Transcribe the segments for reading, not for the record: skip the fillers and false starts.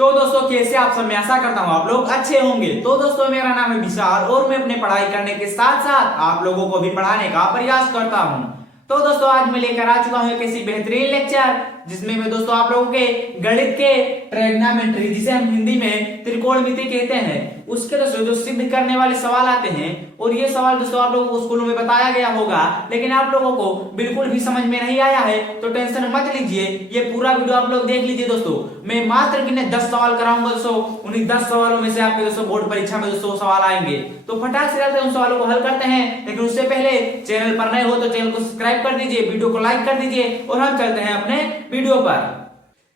तो दोस्तों कैसे आप सब, मैं आशा करता हूँ आप लोग अच्छे होंगे। तो दोस्तों मेरा नाम है विशाल और मैं अपने पढ़ाई करने के साथ साथ आप लोगों को भी पढ़ाने का प्रयास करता हूँ। तो दोस्तों आज मैं लेकर आ चुका हूँ एक ऐसी बेहतरीन लेक्चर जिसमें मैं दोस्तों आप लोगों के गणित के ट्रिग्नोमेट्री, जिसे हम हिंदी में त्रिकोणमिति कहते हैं, उसके दोस्तों जो सिद्ध करने वाले सवाल आते हैं। और ये सवाल दोस्तों आप लोगों को स्कूलों में बताया गया होगा, लेकिन आप लोगों को बिल्कुल भी समझ में नहीं आया है तो टेंशन मत लीजिए, ये पूरा वीडियो आप लोग देख लीजिए। दोस्तों मैं मात्र किन्ने 10 सवाल कराऊंगा दोस्तों, उन्हीं 10 सवालों में से आपके दोस्तों बोर्ड परीक्षा में दोस्तों सवाल आएंगे। तो फटाक से उन सवालों को हल करते हैं, लेकिन उससे पहले चैनल पर नए हो तो चैनल को सब्सक्राइब कर दीजिए, वीडियो को लाइक कर दीजिए और हम चलते हैं अपने वीडियो पर।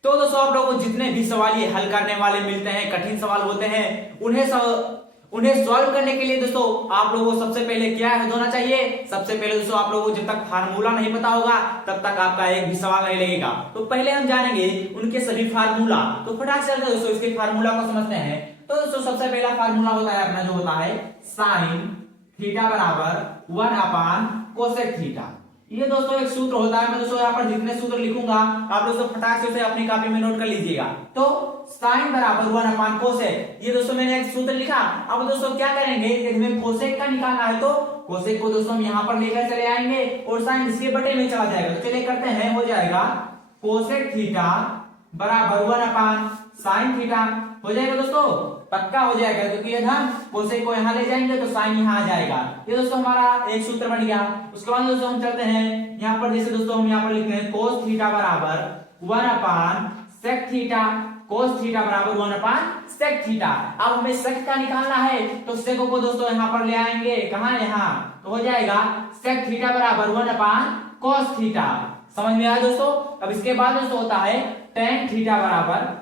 तो दोस्तों आप लोगों को जितने भी सवाल ये हल करने वाले मिलते हैं, कठिन सवाल होते हैं, उन्हें सॉल्व करने के लिए दोस्तों आप लोगों को सबसे पहले क्या होना चाहिए। सबसे पहले दोस्तों आप लोगों को जब तक फार्मूला नहीं पता होगा तब तक आपका एक भी सवाल नहीं लगेगा। तो पहले हम जानेंगे उनके सभी फार्मूला। तो फटाक से दोस्तों इसके फार्मूला को समझते हैं। तो दोस्तों सबसे पहला फार्मूला होता है अपना, जो होता है साइन थीटा बराबर 1 कोसेक थीटा। ये दोस्तों एक सूत्र होता है। मैं दोस्तों यहाँ पर जितने सूत्र लिखूंगा आप दोस्तों फटाक से उसे अपनी कॉपी में नोट कर लीजिएगा। तो साइन बराबर 1 कोसेक, ये दोस्तों मैंने एक सूत्र लिखा। अब दोस्तों क्या करेंगे, यदि हमें कोसेक का निकालना है तो कोसेक को दोस्तों हम यहाँ पर लेकर चले आएंगे और साइन इसके बटे में चला जाएगा। तो चलिए करते हैं, हो जाएगा कोसेक थीटा बराबर 1 साइन थीटा। हो जाएगा दोस्तों, पक्का हो जाएगा, क्योंकि यदि हम कोसेक को यहाँ ले जाएंगे तो साइन यहाँ आ जाएगा। ये दोस्तों हमारा एक सूत्र बन गया। उसके बाद दोस्तों हम चलते हैं यहाँ पर, जैसे दोस्तों हम यहाँ पर लिखते हैं कोस थीटा बराबर 1 सेक थीटा। कोस थीटा बराबर 1 सेक थीटा। अब हमें सेक का निकालना है तो सेक को दोस्तों यहाँ पर ले आएंगे, कहाँ, यहाँ। तो हो जाएगा सेक थीटा बराबर 1 कोस थीटा। समझ में आया दोस्तों। अब इसके बाद दोस्तों होता है टेन थीटा बराबर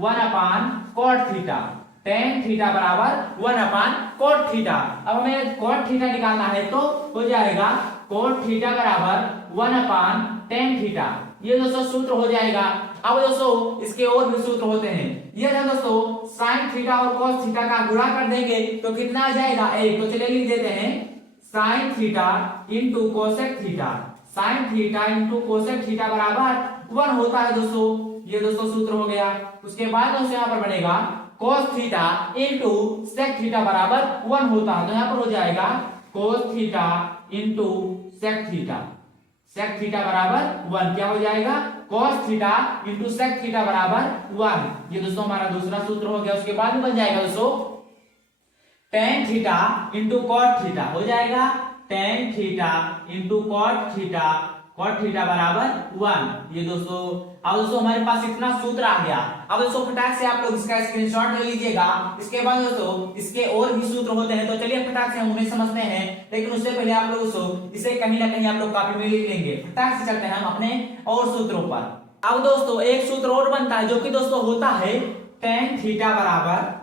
1 कॉट थीटा। टेन थीटा बराबर 1 कॉट थीटा। अब हमें कॉट थीटा निकालना है तो हो जाएगा कॉट थीटा बराबर 1 टेन थीटा। ये दोस्तों सूत्र हो जाएगा। अब दोस्तों इसके और भी सूत्र होते हैं। ये है दोस्तों साइन थीटा और कॉस थीटा का गुणा कर देंगे तो कितना आ जाएगा, 1। तो चलिए लिख देते हैं sine theta into cosec theta. Sine theta into cosec theta बराबर 1 होता है दोस्तों। ये दोस्तों सूत्र हो गया। उसके बाद दोस्तों यहाँ पर बनेगा cos theta into sec theta बराबर 1 होता है। तो यहाँ पर हो जाएगा cos theta into sec theta. Sec theta बराबर 1 क्या हो जाएगा, cos theta into sec theta बराबर 1। ये दोस्तों हमारा दूसरा सूत्र हो गया। उसके बाद में बन जाएगा दोस्तों tan theta into cot theta. हो जाएगा tan theta into cot theta. Cot theta बराबर 1। ये दोस्तों अब दोस्तों हमारे पास इतना सूत्र आ गया। अब दोस्तों फटाक से आप लोग इसका स्क्रीनशॉट ले लीजिएगा। इसके बाद दोस्तों इसके और भी सूत्र होते हैं, तो चलिए फटाक से हम उन्हें समझते हैं। लेकिन उससे पहले आप लोग दोस्तों इसे कहीं ना कहीं आप लोग कॉपी में लिख लेंगे। फटाक से चलते हैं हम अपने और सूत्रों पर। अब दोस्तों एक सूत्र और बनता है, जो कि दोस्तों होता है टेन थीटा बराबर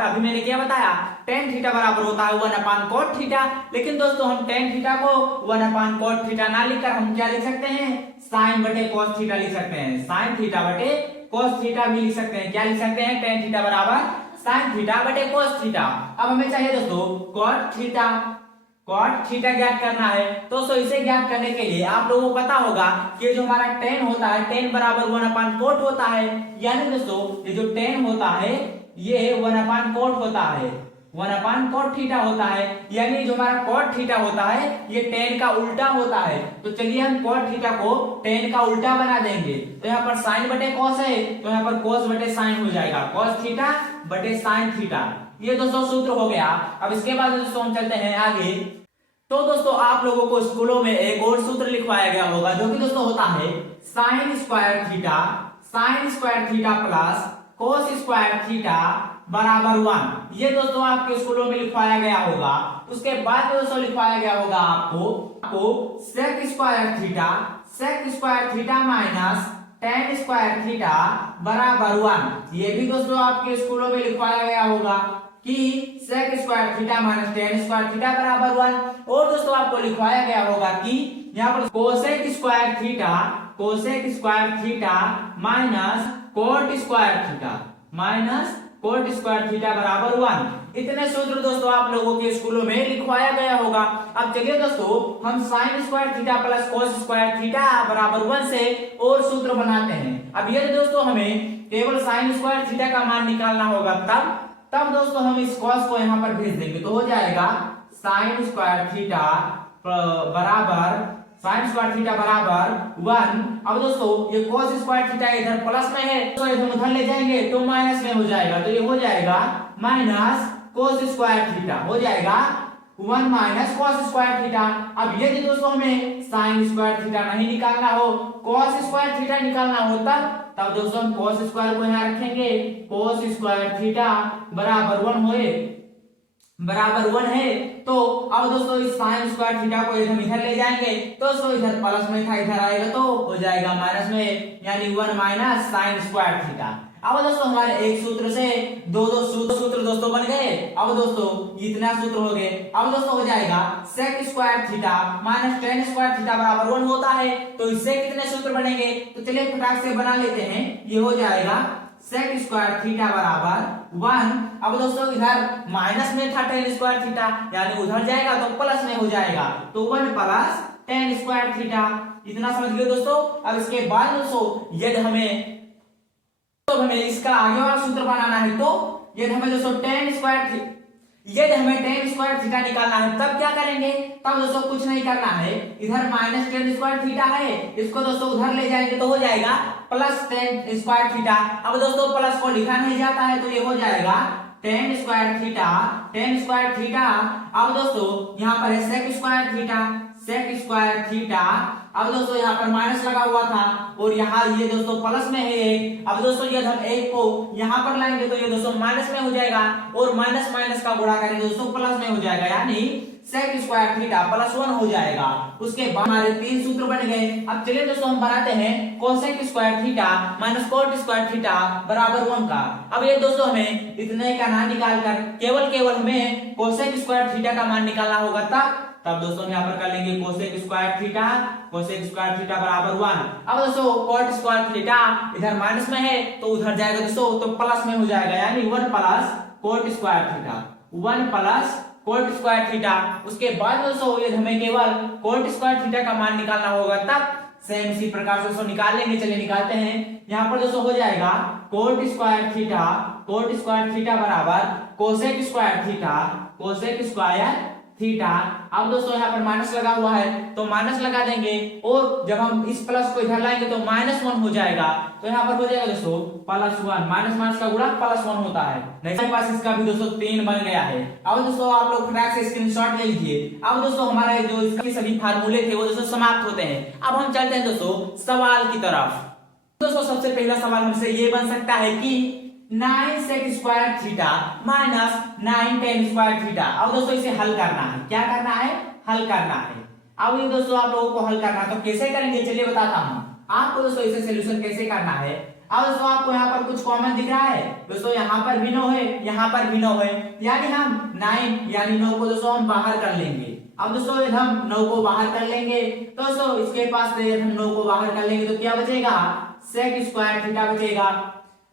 अभी मैंने क्या बताया, टेन थीटा बराबर होता है 1 कॉट थीटा। लेकिन दोस्तों हम टेन थीटा को 1 कॉट थीटा ना लिखकर हम क्या लिख सकते हैं, साइन बटे कॉस थीटा लिख सकते हैं। साइन थीटा बटे कॉस थीटा भी लिख सकते हैं। क्या लिख सकते हैं, टेन थीटा बराबर साइन थीटा बटे कॉस थीटा। अब हमें चाहिए दोस्तों कॉट थीटा ज्ञात करना है। दोस्तों इसे ज्ञात करने के लिए आप लोगों को पता होगा कि ये जो हमारा टेन होता है, टेन बराबर 1 कॉट होता है। यानी दोस्तों ये जो टेन होता है ये 1 कॉट होता है, 1 कॉट थीटा होता है। यानी जो हमारा कॉट थीटा होता है ये टेन का उल्टा होता है। तो चलिए हम कॉट थीटा को टेन का उल्टा बना देंगे। तो यहाँ पर साइन बटे कॉस है, तो यहाँ पर कॉस बटे साइन हो जाएगा, कॉस थीटा बटे साइन थीटा। ये दोस्तों सूत्र हो गया। अब इसके बाद दोस्तों हम चलते हैं आगे। तो दोस्तों आप लोगों को स्कूलों में एक और सूत्र लिखवाया गया होगा, जो कि दोस्तों होता है sine square theta plus cos square theta बराबर 1। ये दोस्तों आपके स्कूलों में लिखवाया गया होगा। उसके बाद दोस्तों लिखवाया गया होगा आपको sec square theta minus tan square theta बराबर 1। ये भी दोस्तों आपके स्कूलों में लिखवाया गया होगा कि sec square theta minus tan square theta बराबर 1। और दोस्तों आपको लिखवाया गया होगा कि यहाँ पर cosec square theta minus cot square theta बराबर 1। इतने सूत्र दोस्तों आप लोगों के स्कूलों में लिखवाया गया होगा। अब चलिए दोस्तों हम sine square theta plus cos square theta बराबर 1 से और सूत्र बनाते हैं। अब ये दोस्तों हमें केवल साइन स्क्वायर थीटा का मान निकालना होगा, तब दोस्तों हम इस कॉस को यहाँ पर भेज देंगे, तो हो जाएगा साइन स्क्वायर थीटा बराबर साइन स्क्वायर थीटा बराबर 1। अब दोस्तों ये cos स्क्वायर थीटा इधर प्लस में है तो हम उधर ले जाएंगे तो माइनस में हो जाएगा, तो ये हो जाएगा माइनस cos स्क्वायर थीटा, हो जाएगा 1 माइनस cos स्क्वायर थीटा। अब यदि दोस्तों हमें साइन स्क्वायर थीटा नहीं निकालना हो, cos स्क्वायर थीटा निकालना हो, तब दोस्तों हम cos स्क्वायर को यहाँ रखेंगे, cos स्क्वायर थीटा बराबर 1 है। तो अब दोस्तों इस साइन स्क्वायर थीटा को हम इधर ले जाएंगे तो दोस्तों इधर प्लस में था, इधर आएगा तो हो जाएगा माइनस में, यानी 1 माइनस साइन स्क्वायर थीटा। अब दोस्तों हमारे एक सूत्र से दो सूत्र दोस्तों बन गए। अब दोस्तों इतना सूत्र हो गए। अब दोस्तों हो जाएगा sec square theta minus tan square theta बराबर 1 होता है, तो इससे कितने सूत्र बनेंगे, तो चलिए फटाक से बना लेते हैं। ये हो जाएगा sec स्क्वायर थीटा बराबर 1। अब दोस्तों इधर माइनस में था tan स्क्वायर थीटा, यानी उधर जाएगा तो प्लस में हो जाएगा, तो 1 प्लस tan स्क्वायर थीटा। इतना समझ गए दोस्तों। अब इसके बाद दोस्तों यदि हमें इसका आगे वाला सूत्र बनाना है, तो यदि हमें दोस्तों tan स्क्वायर थीटा निकालना है, तब क्या करेंगे, तब दोस्तों कुछ नहीं करना है, इधर माइनस tan स्क्वायर थीटा है, इसको दोस्तों उधर ले जाएंगे तो हो जाएगा प्लस tan स्क्वायर थीटा। अब दोस्तों प्लस को लिखा नहीं जाता है तो ये हो जाएगा tan स्क्वायर थीटा। अब दोस्तों यहाँ पर है sec स्क्वायर थीटा। अब दोस्तों यहाँ पर माइनस लगा हुआ था और यहाँ ये दोस्तों प्लस में है एक। अब दोस्तों यदि हम एक को यहाँ पर लाएंगे तो ये दोस्तों माइनस में हो जाएगा और माइनस माइनस का गुणा करेंगे दोस्तों प्लस में हो जाएगा, यानी sec स्क्वायर थीटा प्लस 1 हो जाएगा। उसके बाद हमारे 3 सूत्र बन गए। अब चलिए दोस्तों हम बनाते हैं cosec square theta minus cot square theta बराबर 1 का। अब ये दोस्तों हमें इतने का मान निकाल कर केवल हमें cosec स्क्वायर थीटा का मान निकालना होगा, तब दोस्तों हम यहाँ पर कर लेंगे cosec स्क्वायर थीटा बराबर 1। अब दोस्तों cot स्क्वायर थीटा इधर माइनस में है तो उधर जाएगा दोस्तों तो प्लस में हो जाएगा, यानी 1 प्लस cot स्क्वायर थीटा। उसके बाद दोस्तों यदि हमें केवल cot स्क्वायर थीटा का मान निकालना होगा, तब सेम इसी प्रकार से दोस्तों निकाल लेंगे। चलिए निकालते हैं। यहाँ पर दोस्तों हो जाएगा cot स्क्वायर थीटा बराबर cosec स्क्वायर थीटा। अब दोस्तों यहाँ पर माइनस लगा हुआ है तो माइनस लगा देंगे और जब हम इस प्लस को इधर लाएंगे तो -1 हो जाएगा, तो यहाँ पर हो जाएगा दोस्तों +1, माइनस का गुणा +1 होता है। हमारे पास इसका भी दोस्तों 3 बन गया है। अब दोस्तों आप लोग फटाक से स्क्रीनशॉट ले लीजिए। अब दोस्तों हमारे जो इसके सभी फार्मूले थे वो दोस्तों समाप्त होते हैं। अब हम चलते हैं दोस्तों सवाल की तरफ। दोस्तों सबसे पहला सवाल हमसे ये बन सकता है कि 9 sec square theta minus 9 tan square theta. अब दोस्तों इसे हल करना है। क्या करना है? हल करना है। अब ये दोस्तों आप लोगों को हल करना है तो कैसे करेंगे, चलिए बताता हूँ आपको दोस्तों इसे सोल्यूशन कैसे करना है। अब दोस्तों आपको यहाँ पर कुछ कॉमन दिख रहा है दोस्तों, यहाँ पर भी 9 है, यहाँ पर भी 9 है, यानी हम 9 यानी 9 को दोस्तों हम बाहर कर लेंगे। अब दोस्तों यदि हम 9 को बाहर कर लेंगे तो दोस्तों इसके पास से यदि हम 9 को बाहर कर लेंगे तो क्या बचेगा, sec स्क्वायर थीटा बचेगा।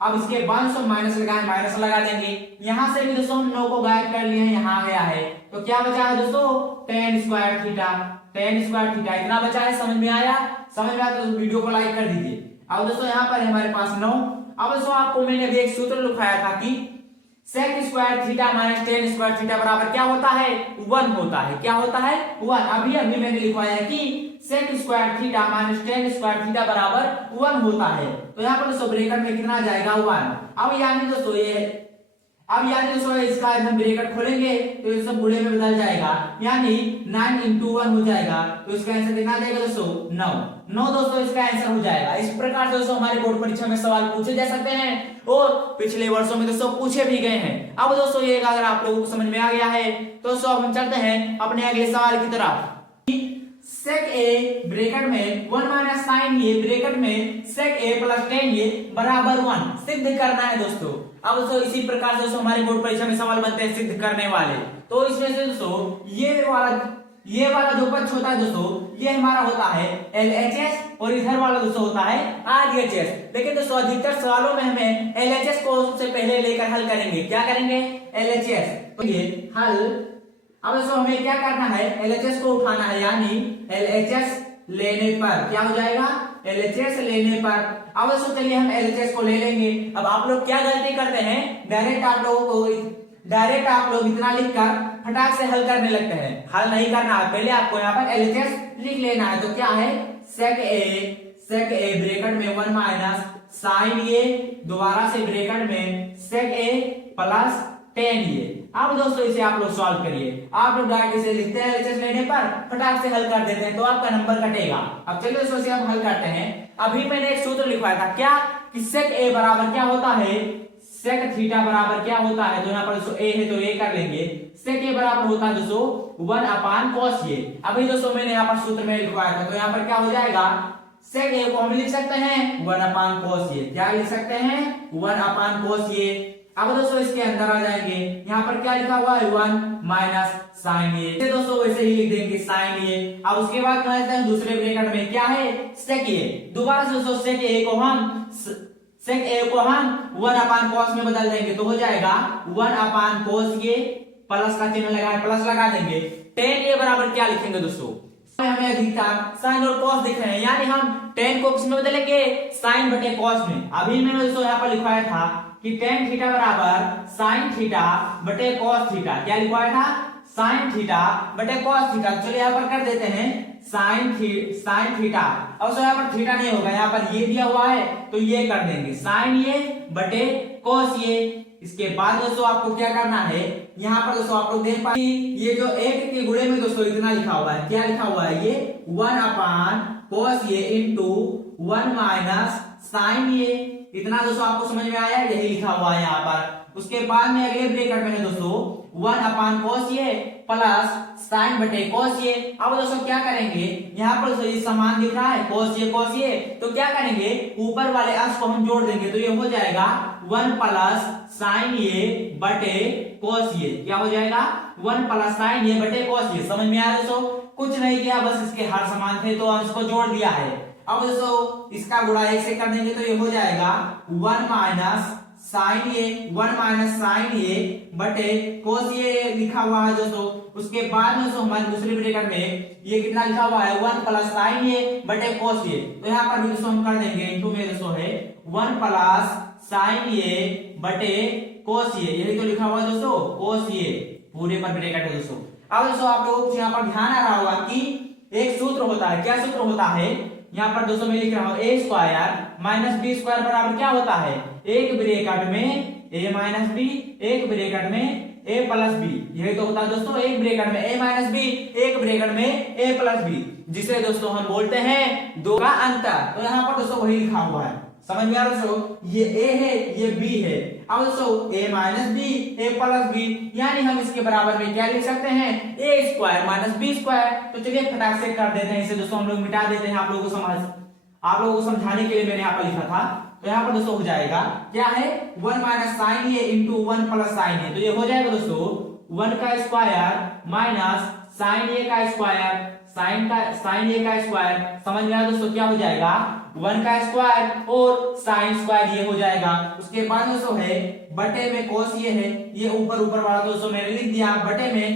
अब इसके बाद दोस्तों माइनस लगा देंगे। यहाँ से भी दोस्तों हम 9 को गायब कर लिए हैं, यहाँ गया है तो क्या बचा है दोस्तों tan स्क्वायर थीटा इतना बचा है। समझ में आया? समझ में आया तो वीडियो को लाइक कर दीजिए। अब दोस्तों यहाँ पर हमारे पास 9। अब दोस्तों आपको मैंने भी एक सूत्र लिखाया था कि sec square theta minus tan square theta बराबर क्या होता है, 1 होता है। क्या होता है? 1। अभी मैंने लिखवाया है कि sec square theta minus tan square theta बराबर 1 होता है। तो यहाँ पर दोस्तों ब्रैकेट में कितना जाएगा, 1। अब यानी दोस्तों इसका हम ब्रैकेट खोलेंगे तो ये सब बुढ़े में बदल जाएगा, यानी 9 × 1 हो जाएगा। तो इसका आंसर कितना जाएगा दोस्तों, 9 दोस्तों इसका आंसर हो जाएगा। इस प्रकार से दोस्तों हमारे बोर्ड परीक्षा में सवाल पूछे जा सकते हैं और पिछले वर्षों में दोस्तों पूछे भी गए हैं। अब दोस्तों ये अगर आप लोगों को समझ में आ गया है तो दोस्तों अब हम चलते हैं अपने अगले सवाल की तरफ। sec a ब्रैकेट में 1 माइनस sin a ब्रैकेट में sec a plus tan a बराबर 1 सिद्ध करना है दोस्तों। अब दोस्तों इसी प्रकार से दोस्तों हमारे बोर्ड परीक्षा में सवाल बनते हैं सिद्ध करने वाले। तो इसमें से दोस्तों ये वाला जो पक्ष होता है दोस्तों ये हमारा होता है LHS और इधर वाला दोस्तों होता है RHS। लेकिन दोस्तों अधिकतर सवालों में हमें LHS को सबसे पहले लेकर हल करेंगे। क्या करेंगे? LHS। तो ये हल। अब दोस्तों हमें क्या करना है, LHS को उठाना है, यानी LHS लेने पर क्या हो जाएगा, LHS लेने पर, अब दोस्तों चलिए हम LHS को ले लेंगे। अब आप लोग क्या गलती करते हैं, डायरेक्ट आप लोग इतना लिखकर फटाक से हल करने लगते हैं। हल नहीं करना है, पहले आपको यहाँ पर LHS लिख लेना है। तो क्या है, sec a ब्रैकेट में 1 माइनस साइन ए, दोबारा से ब्रैकेट में sec a प्लस tan ए। अब दोस्तों इसे आप लोग सॉल्व करिए। आप लोग डायरेक्ट इसे लिखते हैं, LHS लेने पर फटाक से हल कर देते हैं तो आपका नंबर कटेगा। अब चलिए दोस्तों इसे हम हल करते हैं। अभी मैंने एक सूत्र लिखवाया था, क्या कि sec a बराबर क्या होता है, sec थीटा बराबर क्या होता है, तो यहाँ पर दोस्तों a है तो a कर लेंगे। sec a बराबर होता है दोस्तों 1 अपान cos a। अभी दोस्तों मैंने यहाँ पर सूत्र में लिखवाया था, तो यहाँ पर क्या हो जाएगा, sec a को हम लिख सकते हैं 1 अपान cos a। क्या लिख सकते हैं, 1 अपान cos a। अब दोस्तों इसके अंदर आ जाएंगे, यहाँ पर क्या लिखा हुआ है 1 माइनस साइन ए, दोस्तों वैसे ही लिख देंगे साइन ए। अब उसके बाद दूसरे ब्रैकेट में क्या है sec a, दोबारा से दोस्तों sec a को हम 1 अपान cos में बदल देंगे तो हो जाएगा 1 अपान cos a, प्लस का चिन्ह लगाए प्लस लगा देंगे। tan a बराबर क्या लिखेंगे दोस्तों, हमें अधिकतर साइन और cos दिख रहे हैं, यानी हम tan को किसमें बदलेंगे, साइन बटे cos में। अभी मैंने दोस्तों यहाँ पर लिखवाया था कि tan थीटा बराबर साइन थीटा बटे cos थीटा। क्या लिखवाया था, साइन थीटा बटे cos थीटा। चलिए यहाँ पर कर देते हैं साइन थीटा। अब यहाँ पर थीटा नहीं होगा, यहाँ पर ये दिया हुआ है तो ये कर देंगे साइन ये बटे cos ये। इसके बाद दोस्तों आपको क्या करना है, यहाँ पर दोस्तों आप लोग देख पाए ये जो एक के गुणे में दोस्तों इतना लिखा हुआ है, क्या लिखा हुआ है, ये 1 अपान cos ये इंटू 1 माइनस साइन ये। इतना दोस्तों आपको समझ में आया, यही लिखा हुआ है यहाँ पर। उसके बाद में अगले ब्रैकेट में है दोस्तों 1 अपान cos ये प्लस साइन बटे cos ये। अब दोस्तों क्या करेंगे, यहाँ पर दोस्तों ये समान दिख रहा है cos ये, तो क्या करेंगे ऊपर वाले अंश को हम जोड़ देंगे तो ये हो जाएगा 1 प्लस साइन ये बटे cos ये। क्या हो जाएगा, 1 प्लस साइन ये बटे cos ये। समझ में आया दोस्तों, कुछ नहीं किया, बस इसके हर समान थे तो अंश को जोड़ दिया है। अब दोस्तों इसका गुणा 1 से कर देंगे तो ये हो जाएगा 1 माइनस साइन ये, 1 माइनस साइन ये बटे cos ये लिखा हुआ है दोस्तों। उसके बाद में हमारे दूसरे ब्रैकेट में ये कितना लिखा हुआ है 1 प्लस साइन ये बटे cos ये। तो यहाँ पर भी दोस्तों हम कर देंगे इनटू में दोस्तों है 1 प्लस साइन ये बटे cos ये, यही तो लिखा हुआ है दोस्तों cos ये पूरे पर ब्रैकेट है दोस्तों। अब दोस्तों आप लोगों को यहाँ पर ध्यान आ रहा होगा कि एक सूत्र होता है, क्या सूत्र होता है, यहाँ पर दोस्तों मैं लिख रहा हूँ a square minus B square बराबर क्या होता है, एक ब्रैकेट में a माइनस बी, एक ब्रैकेट में a प्लस बी। यही तो होता है दोस्तों, एक ब्रैकेट में a माइनस बी, एक ब्रैकेट में a प्लस बी, जिसे दोस्तों हम बोलते हैं दो का अंतर। तो यहाँ पर दोस्तों वही लिखा हुआ है, समझ में आ रहा दोस्तों, ये a है ये b है। अब दोस्तों a minus B a plus B, यानी हम इसके बराबर में क्या लिख सकते हैं, a square minus B square. तो चलिए फटाक से कर देते हैं इसे दोस्तों, हम लोग मिटा देते हैं, आप लोगों को समझाने के लिए मैंने यहाँ पर लिखा था। तो यहाँ पर दोस्तों हो जाएगा क्या है 1 माइनस साइन ये इंटू 1 प्लस साइन ये। तो ये हो जाएगा दोस्तों 1 का स्क्वायर माइनस साइन ये का स्क्वायर, साइन ये का स्क्वायर। समझ में आया दोस्तों, क्या हो जाएगा 1 का स्क्वायर और साइन स्क्वायर ये हो जाएगा। उसके बाद दोस्तों है बटे में cos ये है, ये ऊपर वाला दोस्तों मैंने लिख दिया, बटे में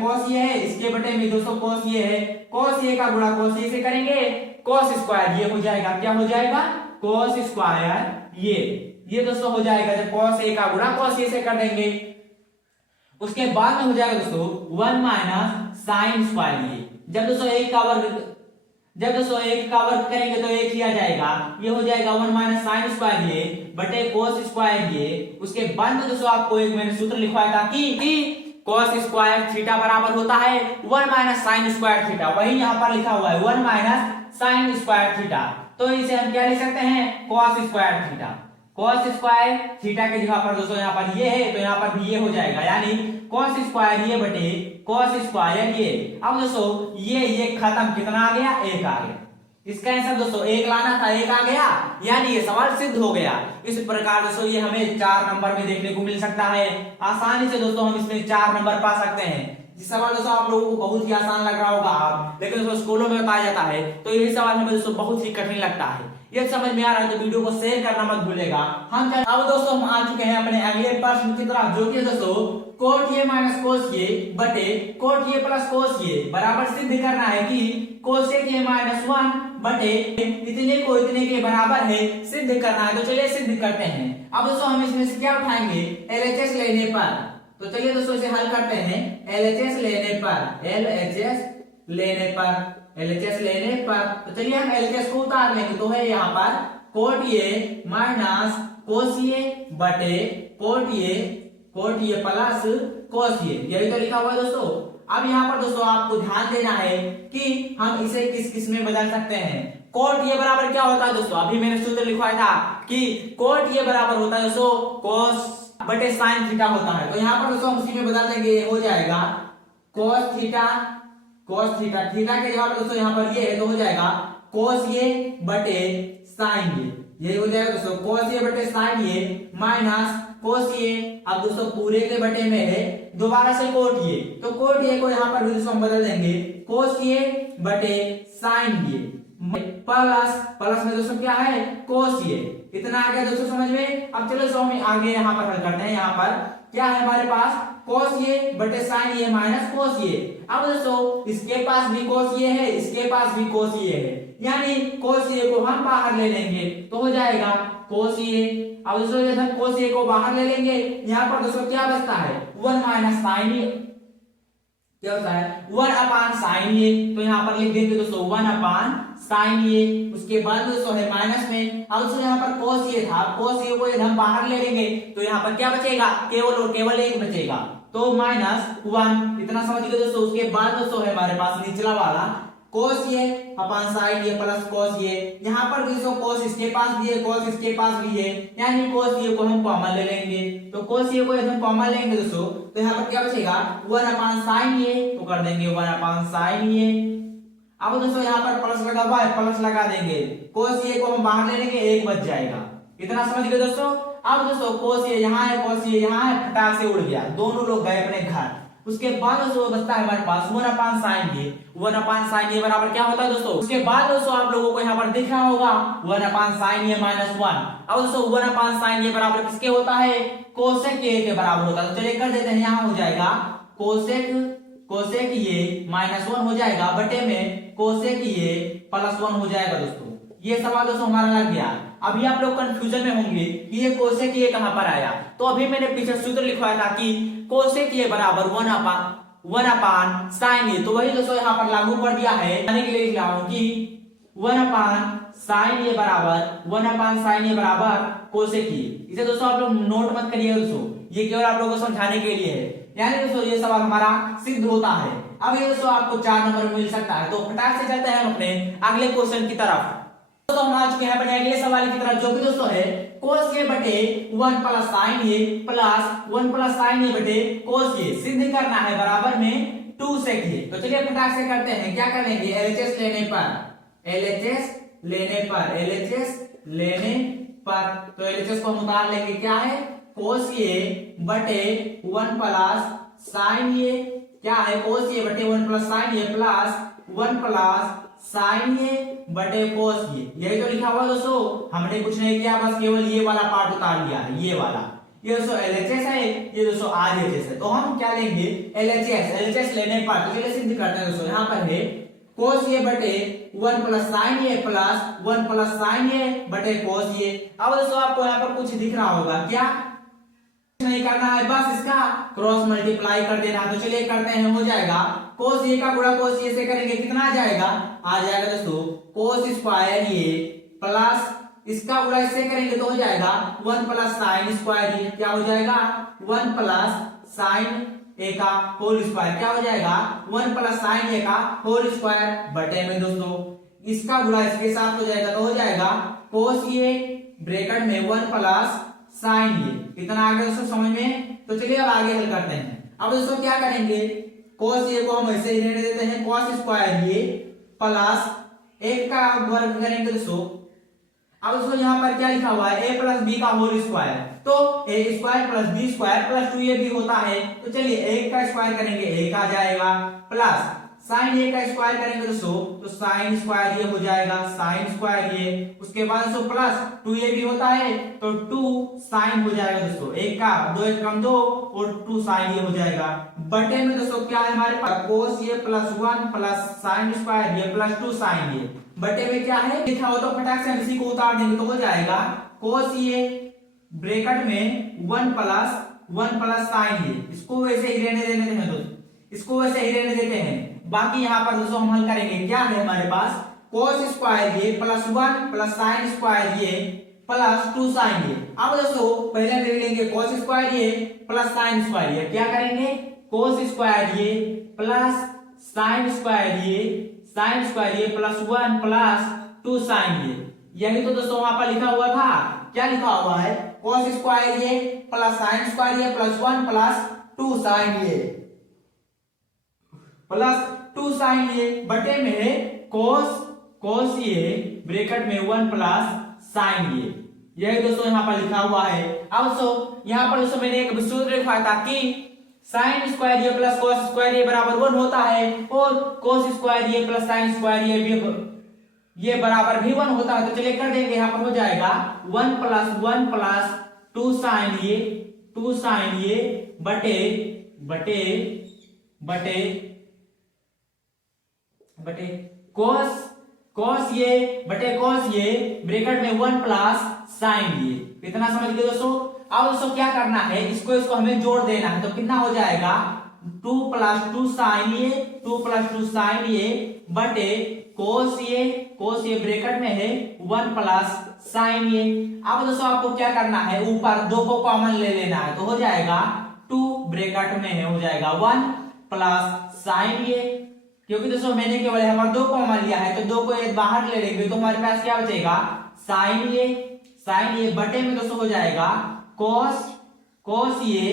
cos ये है, इसके बटे में दोस्तों cos ये है, cos ये का गुणा cos ये से करेंगे cos स्क्वायर ये हो जाएगा। क्या हो जाएगा, cos स्क्वायर ये दोस्तों हो जाएगा, जब cos ए का गुणा cos ये से कर देंगे। उसके बाद में हो जाएगा दोस्तों 1 माइनस साइन स्क्वायर ये। जब दोस्तों एक का वर्ग करेंगे तो एक ही आ जाएगा, ये हो जाएगा 1 माइनस साइन स्क्वायर ये बटे cos स्क्वायर ये। उसके बाद में दोस्तों आपको एक मैंने सूत्र लिखवाया था कि cos स्क्वायर थीटा बराबर होता है 1 माइनस साइन स्क्वायर थीटा, वही यहाँ पर लिखा हुआ है 1 माइनस साइन स्क्वायर थीटा। तो इसे हम क्या लिख सकते हैं, cos square theta. cos square theta के जगह पर दोस्तों यहाँ पर ये है तो यहाँ पर भी ये हो जाएगा, यानी cos स्क्वायर ये बटे cos स्क्वायर ये। अब दोस्तों ये खत्म, कितना आ गया, 1 आ गया। इसका आंसर दोस्तों 1 लाना था, 1 आ गया, यानी ये सवाल सिद्ध हो गया। इस प्रकार दोस्तों ये हमें 4 नंबर में देखने को मिल सकता है। आसानी से दोस्तों हम इसमें 4 नंबर पा सकते हैं। जिस सवाल दोस्तों आप लोगों को बहुत ही आसान लग रहा होगा, लेकिन दोस्तों स्कूलों में बताया जाता है तो यही सवाल हमें दोस्तों बहुत ही कठिन लगता है। ये समझ में आ रहा है तो वीडियो को शेयर करना मत भूलेगा। अब दोस्तों हम आ चुके हैं अपने अगले प्रश्न की तरफ, जो कि दोस्तों cot ये माइनस cos ये बटे cot ये प्लस cos ये बराबर सिद्ध करना है कि cosec ये माइनस 1 बटे इतने को इतने के बराबर है सिद्ध करना है। तो चलिए सिद्ध करते हैं। अब दोस्तों हम इसमें से क्या उठाएंगे, एलएचएस लेने पर। तो चलिए दोस्तों इसे हल करते हैं। एलएचएस लेने पर, एलएचएस लेने पर तो चलिए हम एलएचएस को उतार लेंगे। तो है यहाँ पर कोट ए माइनस कोस ए बटे कोट ए प्लस कोस ए, यही तो लिखा हुआ है दोस्तों। अब यहाँ पर दोस्तों आपको ध्यान देना है कि हम इसे किस किस में बदल सकते हैं। कोट ये बराबर क्या होता है दोस्तों, अभी मैंने सूत्र लिखवाया था कि कोट ये बराबर होता है दोस्तों कोस बटे साइन थीटा होता है। तो यहाँ पर दोस्तों हम उसी में बदल देंगे, हो जाएगा कोस थीटा थीटा के जगह पर दोस्तों यहाँ पर ये है तो हो जाएगा कोस ये बटे साइन ये, यही हो जाएगा दोस्तों कोस ये बटे साइन ये माइनस कोस ये। अब दोस्तों पूरे के बटे में है दोबारा से कोट ये, तो कोट ये को यहाँ पर भी दोस्तों हम बदल देंगे कोस ये बटे साइन ये प्लस में दोस्तों क्या है कोस ये। इतना आ गया दोस्तों समझ में। अब चलो दोस्तों हम आगे यहाँ पर हल करते हैं। यहाँ पर क्या है हमारे पास कोस ये बटे साइन ये माइनस कोस ये। अब दोस्तों इसके पास भी कोस ये है, इसके पास भी कोस ये है, यानी कोस ये को हम बाहर ले लेंगे तो हो जाएगा कोस ये। अब दोस्तों जब हम कोस ये को बाहर ले लेंगे यहाँ पर दोस्तों क्या बचता है 1 माइनस साइन ये, क्या होता है 1 अपान साइन ये। तो यहाँ पर लिख देंगे दोस्तों 1 अपान साइन ये। उसके बाद दोस्तों है माइनस में। अब दोस्तों यहाँ पर कोस ये था, कोस ये को यदि हम बाहर ले लेंगे तो यहाँ पर क्या बचेगा, केवल और केवल एक बचेगा, तो -1। इतना समझ गए दोस्तों। उसके बाद दोस्तों है हमारे पास निचला वाला कोस ये अपान साइन ये प्लस कोस ये। यहाँ पर दोस्तों कोस इसके पास भी है, कोस इसके पास भी है, यानी कोस ये को हम कॉमन ले लेंगे। तो कोस ये को यदि हम कॉमन लेंगे दोस्तों तो यहाँ पर क्या बचेगा 1 अपान साइन ये, तो कर देंगे 1 अपान साइन ये। अब दोस्तों यहाँ पर प्लस लगा हुआ है, प्लस लगा देंगे, कोस ये को हम बाहर ले लेंगे, एक बच जाएगा। इतना समझ गए दोस्तों। अब दोस्तों कोस ये यहाँ है, कोस ये यहाँ है, फटाक से उड़ गया, दोनों लोग गए अपने घर। उसके बाद दोस्तों बचता है हमारे पास 1 अपान साइन ये। 1 अपान साइन ये बराबर क्या होता है दोस्तों। उसके बाद दोस्तों आप लोगों को यहाँ पर दिख रहा होगा 1 अपान साइन ये -1। अब दोस्तों 1 अपान साइन ये बराबर किसके होता है, कोसेक ये के बराबर होता है। तो चलिए कर देते हैं, यहाँ हो जाएगा कोसेक ये -1 हो जाएगा बटे में कोसेक ये +1 हो जाएगा दोस्तों। ये सवाल दोस्तों हमारा लग गया। अभी आप लोग कंफ्यूजन में होंगे कि ये कोसेक ये कहां पर आया। तो अभी मैंने पीछे सूत्र लिखवाया था कि कोसेक ये बराबर 1 अपान साइन ये, तो वही दोस्तों यहाँ पर लागू कर दिया है। यानी कि लिख रहा हूं कि 1 अपान साइन ये बराबर कोसेक ये। इसे दोस्तों आप लोग नोट मत करिएगा दोस्तों, ये केवल आप लोगों को समझाने के लिए है। यानी दोस्तों ये सवाल हमारा सिद्ध होता है। अब ये दोस्तों आपको 4 नंबर मिल सकता है। तो फटाक से चलते हैं हम अपने अगले क्वेश्चन की तरफ। तो हम आ चुके हैं अपने अगले सवाल की तरफ, जो कि दोस्तों है कोस ये बटे 1 प्लस साइन ये प्लस 1 प्लस साइन ये बटे कोस ये। सिद्ध करना है बराबर में 2 सेक ये। तो चलिए फटाक से करते हैं। क्या करेंगे, एलएचएस लेने पर तो एलएचएस को हम उतार लेंगे। क्या है कोस ये बटे 1 प्लस साइन ये, क्या है कोस ये बटे 1 प्लस साइन ये प्लस 1 प्लस साइन ये बटे कोस ये। यही तो लिखा हुआ दोस्तों, हमने कुछ नहीं किया, बस केवल ये वाला पार्ट उतार लिया है, ये वाला। ये दोस्तों एलएचएस है, ये दोस्तों आरएचएस है। तो हम क्या लेंगे एलएचएस लेने पर। तो चलिए सिद्ध करते हैं दोस्तों। यहाँ पर है कोस ये बटे 1 प्लस साइन ये प्लस 1 प्लस साइन ये बटे कोस ये। अब दोस्तों आपको यहाँ पर कुछ दिख रहा होगा, क्या नहीं करना है, बस इसका क्रॉस मल्टीप्लाई कर देना। तो चलिए करते हैं, हो जाएगा कोस ये का गुणा कोस ये से करेंगे, कितना आ जाएगा दोस्तों कोस स्क्वायर ये प्लस इसका गुणा इससे करेंगे तो हो जाएगा 1 प्लस साइन स्क्वायर ये। क्या हो जाएगा 1 प्लस साइन ए का होल स्क्वायर। क्या हो जाएगा 1 प्लस साइन ए का होल स्क्वायर बटे में दोस्तों इसका गुणा इसके साथ हो जाएगा, तो हो जाएगा कोस ये ब्रैकेट में 1 प्लस साइन ये। इतना आगे दोस्तों समझ में। तो चलिए अब आगे हल करते हैं। अब दोस्तों क्या करेंगे, कोस ये को हम ऐसे ही रहने देते हैं, कोस स्क्वायर ये प्लस 1 का वर्ग करेंगे दोस्तों। अब दोस्तों यहाँ पर क्या लिखा हुआ है a प्लस बी का होल स्क्वायर, तो a square plus B square plus 2a भी होता है। तो चलिए 1 का स्क्वायर करेंगे 1 आ जाएगा, प्लस साइन ए का स्क्वायर करेंगे दोस्तों तो साइन स्क्वायर ये हो जाएगा, साइन स्क्वायर ये। उसके बाद दोस्तों प्लस 2a भी होता है तो 2 साइन हो जाएगा दोस्तों, 1 का 2 1 कम 2 और 2 साइन ये हो जाएगा बटे में दोस्तों क्या है हमारे पास कोस ये प्लस 1 प्लस साइन स्क्वायर ये प्लस 2 साइन ये बटे में क्या है लिखा हो तो फटाक से हम इसी को उतार देंगे तो हो जाएगा cos ये ब्रैकेट में 1 प्लस साइन ये। इसको वैसे ही रहने देते हैं दोस्तों, इसको वैसे ही रहने देते हैं। बाकी यहाँ पर दोस्तों हम हल करेंगे, क्या है हमारे पास cos स्क्वायर ये प्लस 1 प्लस साइन स्क्वायर ये प्लस 2 साइन ये। अब दोस्तों पहले ले लेंगे cos स्क्वायर ये प्लस साइन स्क्वायर ये, क्या करेंगे cos स्क्वायर ये प्लस साइन स्क्वायर ये प्लस 1 प्लस 2 साइन ये। यही तो दोस्तों वहां पर लिखा हुआ था, क्या लिखा हुआ है cos स्क्वायर ये प्लस साइन स्क्वायर ये प्लस 1 प्लस 2 साइन ये प्लस 2 साइन ये बटे में है cos ये ब्रैकेट में 1 प्लस साइन ये। यही दोस्तों यहाँ पर लिखा हुआ है। अब दोस्तों यहाँ पर दोस्तों मैंने एक सूत्र लिखा था कि साइन स्क्वायर ये प्लस cos स्क्वायर ये बराबर 1 होता है और cos स्क्वायर ये प्लस साइन स्क्वायर ये बराबर भी 1 होता है। तो चलिए कर देंगे, यहाँ पर हो जाएगा 1 प्लस 2 साइन ये बटे cos ये ब्रैकेट में 1 प्लस साइन ये। इतना समझ गए दोस्तों। अब दोस्तों क्या करना है, इसको हमें जोड़ देना है। तो कितना हो जाएगा 2 प्लस 2 साइन ये बटे cos ये ब्रैकेट में है 1 प्लस साइन ये। अब दोस्तों आपको क्या करना है, ऊपर 2 को कॉमन ले लेना है। तो हो जाएगा 2 ब्रैकेट में है हो जाएगा 1 प्लस साइन ये, क्योंकि दोस्तों मैंने केवल यहाँ पर 2 कॉमन लिया है तो 2 को बाहर ले लेंगे तो हमारे पास क्या बचेगा साइन ये बटे में दोस्तों हो जाएगा cos ये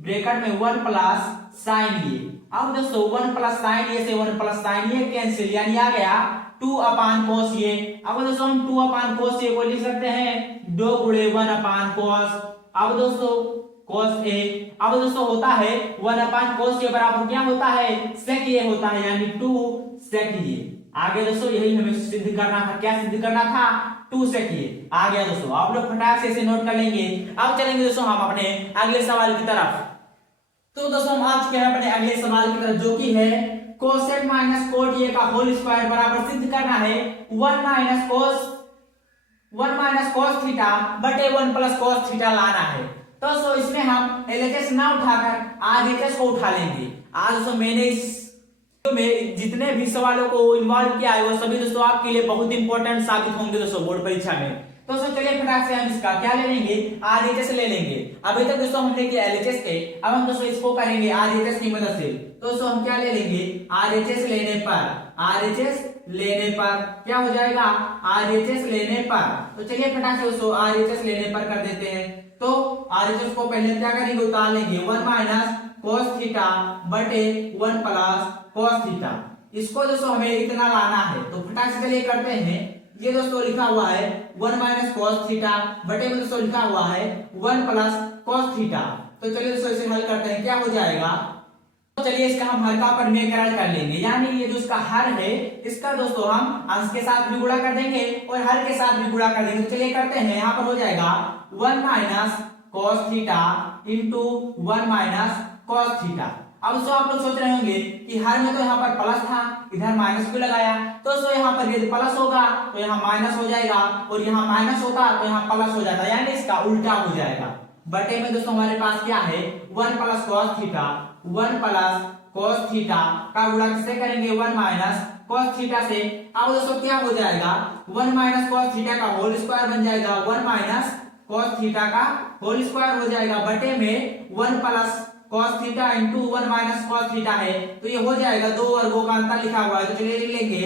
ब्रैकेट में 1 प्लस साइन ये। अब दोस्तों 1 प्लस साइन ये से 1 प्लस साइन ये कैंसिल, यानी आ गया 2 अपान cos ये। अब दोस्तों हम 2 अपान cos ये को लिख सकते हैं 2 गुणे 1 अपान cos। अब दोस्तों cos a, अब दोस्तों होता है 1 अपान cos ये बराबर क्या होता है sec ये होता है, यानी 2 sec ये। आगे दोस्तों यही हमें सिद्ध करना था, क्या सिद्ध करना था 2 sec ये। आ गया दोस्तों, आप लोग फटाक से इसे नोट कर लेंगे। अब चलेंगे दोस्तों हम अपने अगले सवाल की तरफ। तो दोस्तों हम आ चुके हैं अपने अगले सवाल की तरफ, जो कि है कोसेक माइनस कोट ये का होल स्क्वायर बराबर सिद्ध करना है 1 माइनस कोस थीटा बटे 1 प्लस कोस थीटा लाना है। तो दोस्तों इसमें हम एलएचएस ना उठाकर आरएचएस को उठा लेंगे। आज दोस्तों मैंने में जितने भी सवालों को इन्वॉल्व किया है वो सभी दोस्तों आपके लिए बहुत इंपॉर्टेंट साबित होंगे दोस्तों बोर्ड परीक्षा में। तो दोस्तों चलिए फटाक से हम इसका क्या ले लेंगे आरएचएस ले लेंगे। अभी तक दोस्तों हमने किया एलएचएस के, अब हम दोस्तों इसको करेंगे आरएचएस की मदद से। तो दोस्तों हम क्या ले लेंगे आरएचएस लेने पर क्या हो जाएगा आरएचएस लेने पर। तो चलिए फटाक से दोस्तों आरएचएस लेने पर कर देते हैं। तो आरएचएस को पहले क्या करेंगे उतार लेंगे 1 माइनस cos थीटा बटे 1 प्लस cos थीटा। इसको दोस्तों हमें इतना लाना है तो फटाक से चलिए करते हैं। ये दोस्तों लिखा हुआ है 1 माइनस cos थीटा बटे में दोस्तों लिखा हुआ है 1 प्लस cos थीटा। तो चलिए दोस्तों इसे हल करते हैं, क्या हो जाएगा। तो चलिए इसका हम हर का परिमेयकरण कर लेंगे, यानी ये जो इसका हर है इसका दोस्तों हम अंश के साथ भी गुणा कर देंगे और हर के साथ भी गुणा कर देंगे। तो चलिए करते हैं, यहाँ पर हो जाएगा 1 minus cos theta into 1 minus cos theta. अब दोस्तों आप लोग सोच रहे होंगे कि हर में तो यहाँ पर प्लस था इधर माइनस क्यों लगाया। तो दोस्तों यहाँ पर यदि प्लस होगा तो यहाँ माइनस हो जाएगा और यहाँ माइनस होता तो यहाँ प्लस हो जाता, यानी इसका उल्टा हो जाएगा। बटे में दोस्तों हमारे पास क्या है 1 plus cos theta 1 plus cos theta का गुणा किससे करेंगे 1 माइनस cos थीटा से। अब दोस्तों क्या हो जाएगा 1 माइनस cos थीटा का होल स्क्वायर बन जाएगा 1 माइनस cos थीटा का होल स्क्वायर हो जाएगा बटे में 1 plus cos theta into 1 minus cos theta है। तो ये हो जाएगा 2 वर्गों का अंतर लिखा हुआ है। तो चलिए लिख लेंगे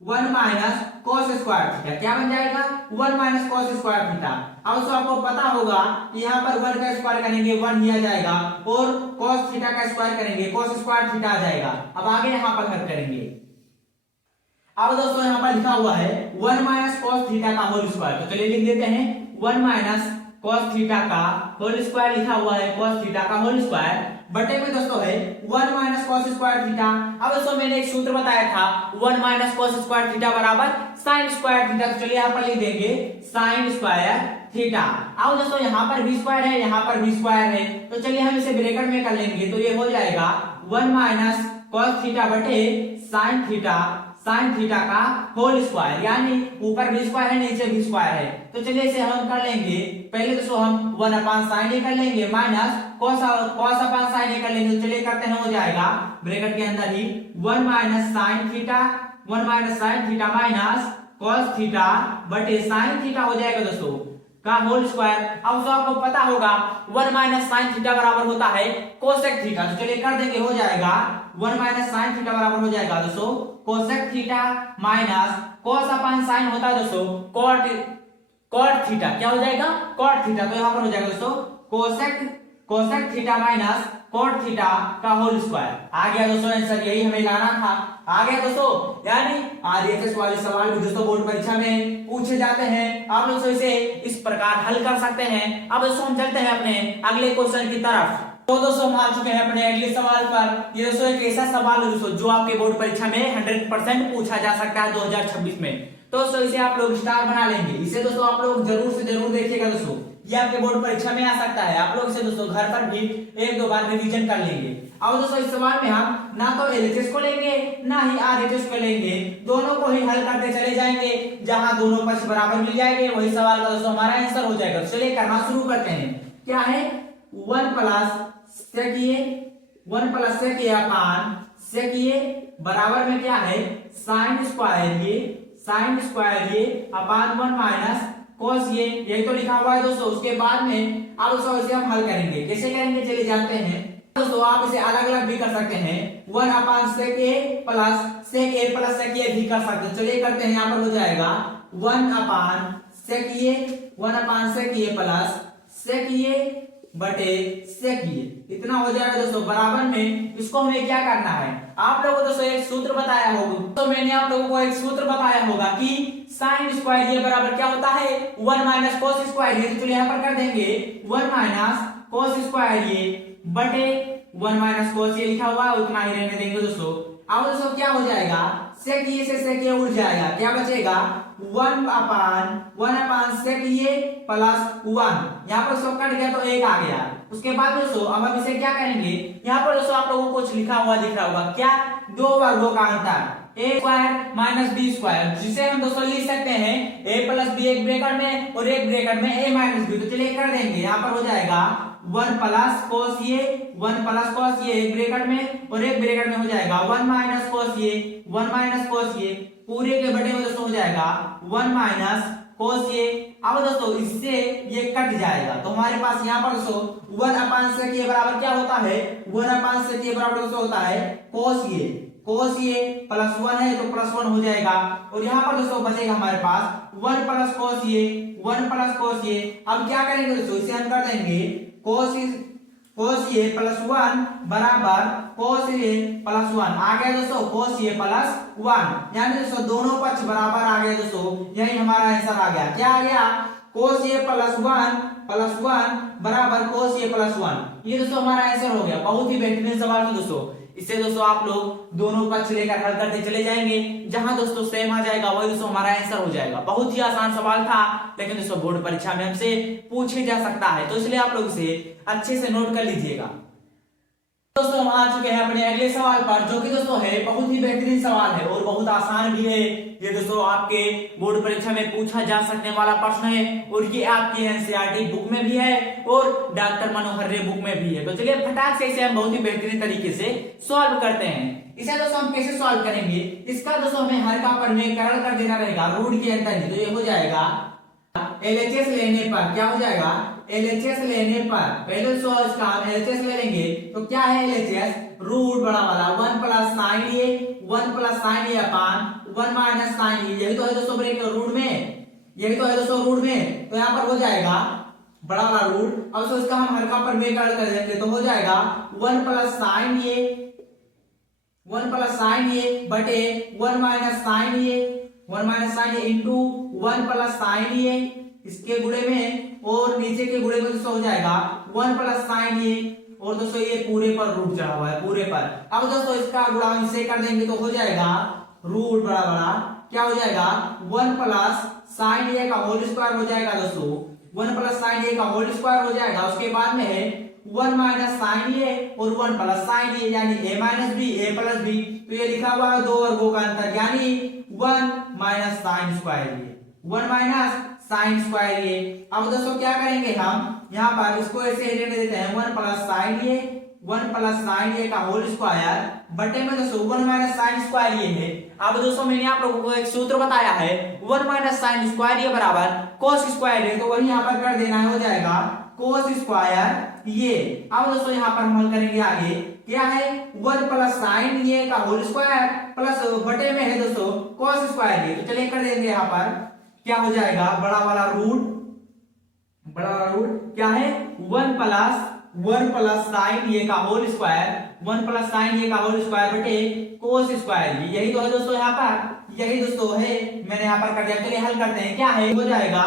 1 माइनस cos स्क्वायर थीटा, क्या बन जाएगा 1 माइनस cos स्क्वायर थीटा। अब तो आपको पता होगा कि यहाँ पर 1 का स्क्वायर करेंगे 1 ही आ जाएगा और cos थीटा का स्क्वायर करेंगे cos स्क्वायर थीटा आ जाएगा। अब आगे यहाँ पर हल करेंगे। अब दोस्तों यहाँ पर लिखा हुआ है 1 माइनस cos थीटा का होल स्क्वायर। तो चलिए लिख देते हैं 1 माइनस cos थीटा का होल स्क्वायर लिखा हुआ है cos थीटा का होल स्क्वायर बटे में दोस्तों है 1 माइनस cos स्क्वायर थीटा। अब दोस्तों मैंने एक सूत्र बताया था 1 माइनस cos स्क्वायर थीटा बराबर sin स्क्वायर थीटा। तो चलिए यहाँ पर लिख देंगे sin स्क्वायर थीटा। अब दोस्तों यहाँ पर भी स्क्वायर है यहाँ पर भी स्क्वायर है, तो चलिए हम इसे ब्रैकेट में कर लेंगे। तो ये हो जाएगा 1 माइनस cos थीटा बटे sin साइन थीटा का होल स्क्वायर, यानी ऊपर भी स्क्वायर है नीचे भी स्क्वायर है। तो चलिए इसे हम कर लेंगे, पहले दोस्तों हम 1 अपान साइन ए कर लेंगे माइनस कॉस अपान साइन ए कर लेंगे। तो चलिए करते हैं, हो जाएगा ब्रैकेट के अंदर ही 1 minus sine theta minus cos theta बटे साइन थीटा हो जाएगा दोस्तों का होल स्क्वायर। अब तो आपको पता होगा 1 माइनस साइन थीटा बराबर होता है कोसेक थीटा। तो चलिए कर देंगे, हो जाएगा 1 माइनस साइन थीटा बराबर हो जाएगा दोस्तों cosec theta minus cos upon sine होता है दोस्तों कॉट थीटा। क्या हो जाएगा? Cot theta. तो यहाँ पर हो जाएगा दोस्तों cosec theta minus cot theta का होल स्क्वायर। आ गया दोस्तों आंसर, यही हमें लाना था। आ गया दोस्तों, यानी आरएचएस वाले सवाल भी दोस्तों बोर्ड परीक्षा में पूछे जाते हैं। आप लोग इसे इस प्रकार हल कर सकते हैं। अब दोस्तों हम चलते हैं अपने अगले क्वेश्चन की तरफ। तो दोस्तों हम आ चुके हैं अपने अगले सवाल पर। ये दोस्तों एक ऐसा सवाल है दोस्तों जो आपके बोर्ड परीक्षा में 100% पूछा जा सकता है 2026 में। तो दोस्तों इसे आप लोग स्टार बना लेंगे। इसे दोस्तों आप लोग जरूर से जरूर देखिएगा दोस्तों, ये आपके बोर्ड परीक्षा में आ सकता है। आप लोग इसे दोस्तों घर पर भी 1-2 बार रिवीजन कर लेंगे। अब दोस्तों इस सवाल में हम ना तो एलएचएस को लेंगे ना ही आरएचएस को लेंगे, दोनों को ही हल करते चले जाएंगे। जहां दोनों पक्ष बराबर मिल जाएंगे वही सवाल का दोस्तों हमारा आंसर हो जाएगा। तो चलिए करना शुरू करते हैं। क्या है? 1 प्लस सेक ए अपान सेक ए बराबर में क्या है? साइन स्क्वायर ये अपान 1 माइनस कोस ये, यही तो लिखा हुआ है दोस्तों। उसके बाद में अब दोस्तों इसे हम हल करेंगे। कैसे करेंगे चलिए जानते हैं। दोस्तों आप इसे अलग अलग भी कर सकते हैं, 1 अपान सेक ए प्लस सेक ए भी कर सकते हैं। चलिए करते हैं, यहाँ पर हो जाएगा 1 अपान सेक ए प्लस सेक ए बटे सेक ए, इतना हो जाएगा दोस्तों बराबर में। इसको हमें क्या करना है? आप लोगों को दोस्तों एक सूत्र बताया होगा, तो मैंने आप लोगों को एक सूत्र बताया होगा कि साइन स्क्वायर ये बराबर क्या होता है? 1 माइनस कोस स्क्वायर ये। तो चलिए यहाँ पर कर देंगे 1 माइनस कोस स्क्वायर ये बटे 1 माइनस कोस ये लिखा हुआ है उतना ही रहने देंगे दोस्तों। अब दोस्तों क्या हो जाएगा? सेक ए से सेक ए उड़ जाएगा, क्या बचेगा? 1 अपान सेक ए प्लस 1, यहाँ पर सब कट गया तो 1 आ गया। उसके बाद दोस्तों अब हम इसे क्या करेंगे? यहाँ पर दोस्तों आप लोगों को कुछ लिखा हुआ दिख रहा होगा, क्या? 2 वर्गों का अंतर, ए स्क्वायर माइनस बी स्क्वायर, जिसे हम दोस्तों लिख सकते हैं ए प्लस बी एक ब्रैकेट में और एक ब्रैकेट में ए माइनस बी। तो चलिए कर देंगे, यहाँ पर हो जाएगा 1 प्लस कोस ये एक ब्रैकेट में और एक ब्रैकेट में हो जाएगा 1 माइनस कोस ये पूरे के बटे में दोस्तों हो जाएगा 1 माइनस कोस ये। अब दोस्तों इससे ये कट जाएगा तो हमारे पास यहाँ पर दोस्तों 1 अपान सेक ये बराबर क्या होता है? 1 अपान सेक ये बराबर दोस्तों होता है कोस ये प्लस 1 है तो प्लस 1 हो जाएगा। और यहाँ पर दोस्तों बचेगा हमारे पास 1 प्लस कोस ये। अब क्या करेंगे दोस्तों? इसे हम कर देंगे कोस ये प्लस 1 बराबर कोस ये प्लस 1। आ गया दोस्तों कोस ये प्लस 1, यानी दोस्तों दोनों पक्ष बराबर आ गए दोस्तों। यही हमारा आंसर आ गया। क्या आ गया? कोस ये प्लस 1 बराबर कोस ये प्लस 1। ये दोस्तों हमारा आंसर हो गया। बहुत ही बेहतरीन सवाल था दोस्तों। इसे दोस्तों आप लोग दोनों पक्ष लेकर हल करते चले जाएंगे। जहां दोस्तों सेम आ जाएगा वही दोस्तों हमारा आंसर हो जाएगा। बहुत ही आसान सवाल था, लेकिन दोस्तों बोर्ड परीक्षा में हमसे पूछे जा सकता है, तो इसलिए आप लोग इसे अच्छे से नोट कर लीजिएगा। दोस्तों हम आ चुके हैं अपने अगले सवाल पर, जो कि दोस्तों है बहुत ही बेहतरीन सवाल है और बहुत आसान भी है। ये दोस्तों आपके बोर्ड परीक्षा में पूछा जा सकने वाला प्रश्न है और ये आपके एनसीईआरटी बुक में भी है और डॉक्टर मनोहर रे बुक में भी है। तो चलिए फटाक से इसे हम बहुत ही बेहतरीन तरीके से सॉल्व करते हैं। इसे दोस्तों हम कैसे सॉल्व करेंगे? इसका दोस्तों हमें हर का प्रमेयकरण कर देना रहेगा रूट के अंदर ही। तो ये हो जाएगा एलएचएस लेने पर, क्या हो जाएगा? एलएचएस लेने पर पहले तो इसका हम एलएचएस ले लेंगे। तो क्या है एलएचएस? रूट बड़ा वाला 1 प्लस साइन ए अपान 1 माइनस साइन ए। यही तो है दोस्तों ब्रेक रूट में, यही तो है दोस्तों रूट में। तो यहाँ पर हो जाएगा बड़ा वाला रूट। अब तो इसका हम हल्का प्रमेयकरण कर देंगे तो हो जाएगा 1 प्लस साइन ए बटे 1 माइनस साइन ए इंटू 1 प्लस साइन ए, इसके गुणे में और नीचे के गुणे में दोस्तों हो जाएगा 1 प्लस साइन ए और दोस्तों ये पूरे पर रूट चढ़ा हुआ है पूरे पर। अब दोस्तों इसका गुणा इसे कर देंगे तो हो जाएगा रूट बड़ा बड़ा क्या हो जाएगा 1 प्लस साइन ए का होल स्क्वायर हो जाएगा दोस्तों। 1 प्लस साइन ए का होल स्क्वायर हो जाएगा। उसके बाद में है 1 माइनस साइन ए और 1 प्लस साइन ए, यानी ए माइनस बी ए प्लस बी। तो ये लिखा हुआ है 2 वर्गों का अंतर, यानी 1 माइनस साइन स्क्वायर ये, 1 माइनस साइन स्क्वायर ये। अब दोस्तों क्या करेंगे, हम यहाँ पर इसको ऐसे ही लेने देते हैं 1 प्लस साइन ये, 1 प्लस साइन ये का होल स्क्वायर बटे में दोस्तों 1 माइनस साइन स्क्वायर ये है। अब दोस्तों मैंने आप लोगों को एक सूत्र बताया है, 1 माइनस साइन स्क्वायर ये बराबर कोस स्क्वायर है, तो वही यहाँ पर कर देना है, हो जाएगा कोस स्क्वायर ये। अब दोस्तों यहाँ पर हम हल करेंगे आगे, क्या है 1 प्लस साइन ये का होल स्क्वायर प्लस बटे में है दोस्तों कोस स्क्वायर ये, तो चलिए कर देंगे यहाँ पर, क्या हो जाएगा बड़ा वाला रूट क्या है 1 प्लस साइन ये का होल स्क्वायर, 1 प्लस साइन ये का होल स्क्वायर बटे कोस स्क्वायर ये, यही तो है दोस्तों यहाँ पर, यही दोस्तों है, मैंने यहाँ पर कर दिया। चलिए हल करते हैं, क्या है हो जाएगा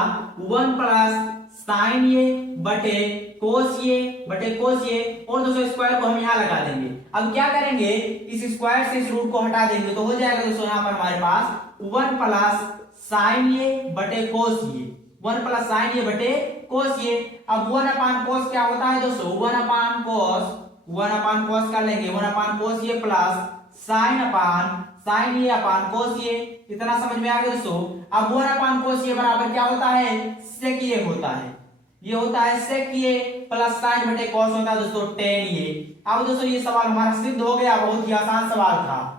1 प्लस साइन ये बटे कोस ये और दोस्तों स्क्वायर को हम यहाँ लगा देंगे। अब क्या करेंगे, इस स्क्वायर से इस रूट को हटा देंगे, तो हो जाएगा दोस्तों यहाँ पर हमारे पास 1 प्लस साइन ये बटे कोस ये, 1 प्लस साइन ये बटे कोस ये। अब 1 अपान कोस क्या होता है दोस्तों, 1 अपान कोस कर लेंगे, 1 अपान कोस ये प्लस साइन ये अपान कोस ये, इतना समझ में आ गया दोस्तों। अब 1 अपान कोस ये बराबर क्या होता है, सेक ये होता है, ये होता है सेक ये प्लस साइन बटे कॉस होता है दोस्तों टेन ये। अब दोस्तों ये सवाल हमारा सिद्ध हो गया, बहुत ही आसान सवाल था,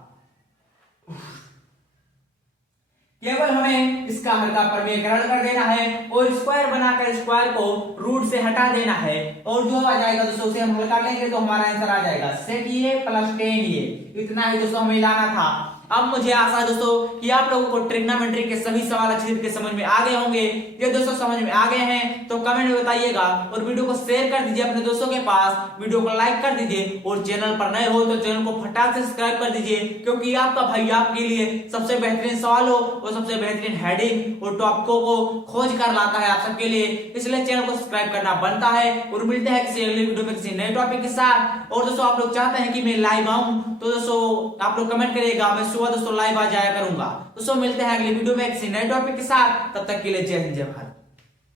केवल हमें इसका हल का प्रमेयकरण कर देना है और स्क्वायर बनाकर स्क्वायर को रूट से हटा देना है, और जो आ जाएगा दोस्तों उसे हम हल कर लेंगे तो हमारा आंसर आ जाएगा सेक ये प्लस टेन ये। इतना ही दोस्तों हमें लाना था। अब मुझे आशा है दोस्तों कि आप लोगों को ट्रिग्नोमेट्री के सभी सवाल अच्छी तरीके से समझ में आ गए होंगे। ये दोस्तों समझ में आ गए हैं तो कमेंट में बताइएगा और वीडियो को शेयर कर दीजिए अपने दोस्तों के पास, वीडियो को लाइक कर दीजिए और चैनल पर नए हो तो चैनल को फटाक से सब्सक्राइब कर दीजिए, क्योंकि आपका भाई आपके लिए सबसे बेहतरीन सवाल हो और सबसे बेहतरीन हेडिंग और टॉपिकों को खोज कर लाता है आप सबके लिए, इसलिए चैनल को सब्सक्राइब करना बनता है। और मिलते हैं किसी अगले वीडियो में किसी नए टॉपिक के साथ। और दोस्तों आप लोग चाहते हैं कि मैं लाइव आऊं तो दोस्तों आप लोग कमेंट करिएगा, मैं सुबह दोस्तों लाइव आ जाया करूंगा। दोस्तों मिलते हैं अगले वीडियो में किसी नए टॉपिक के साथ, तब तक के लिए जय हिंद जय भारत।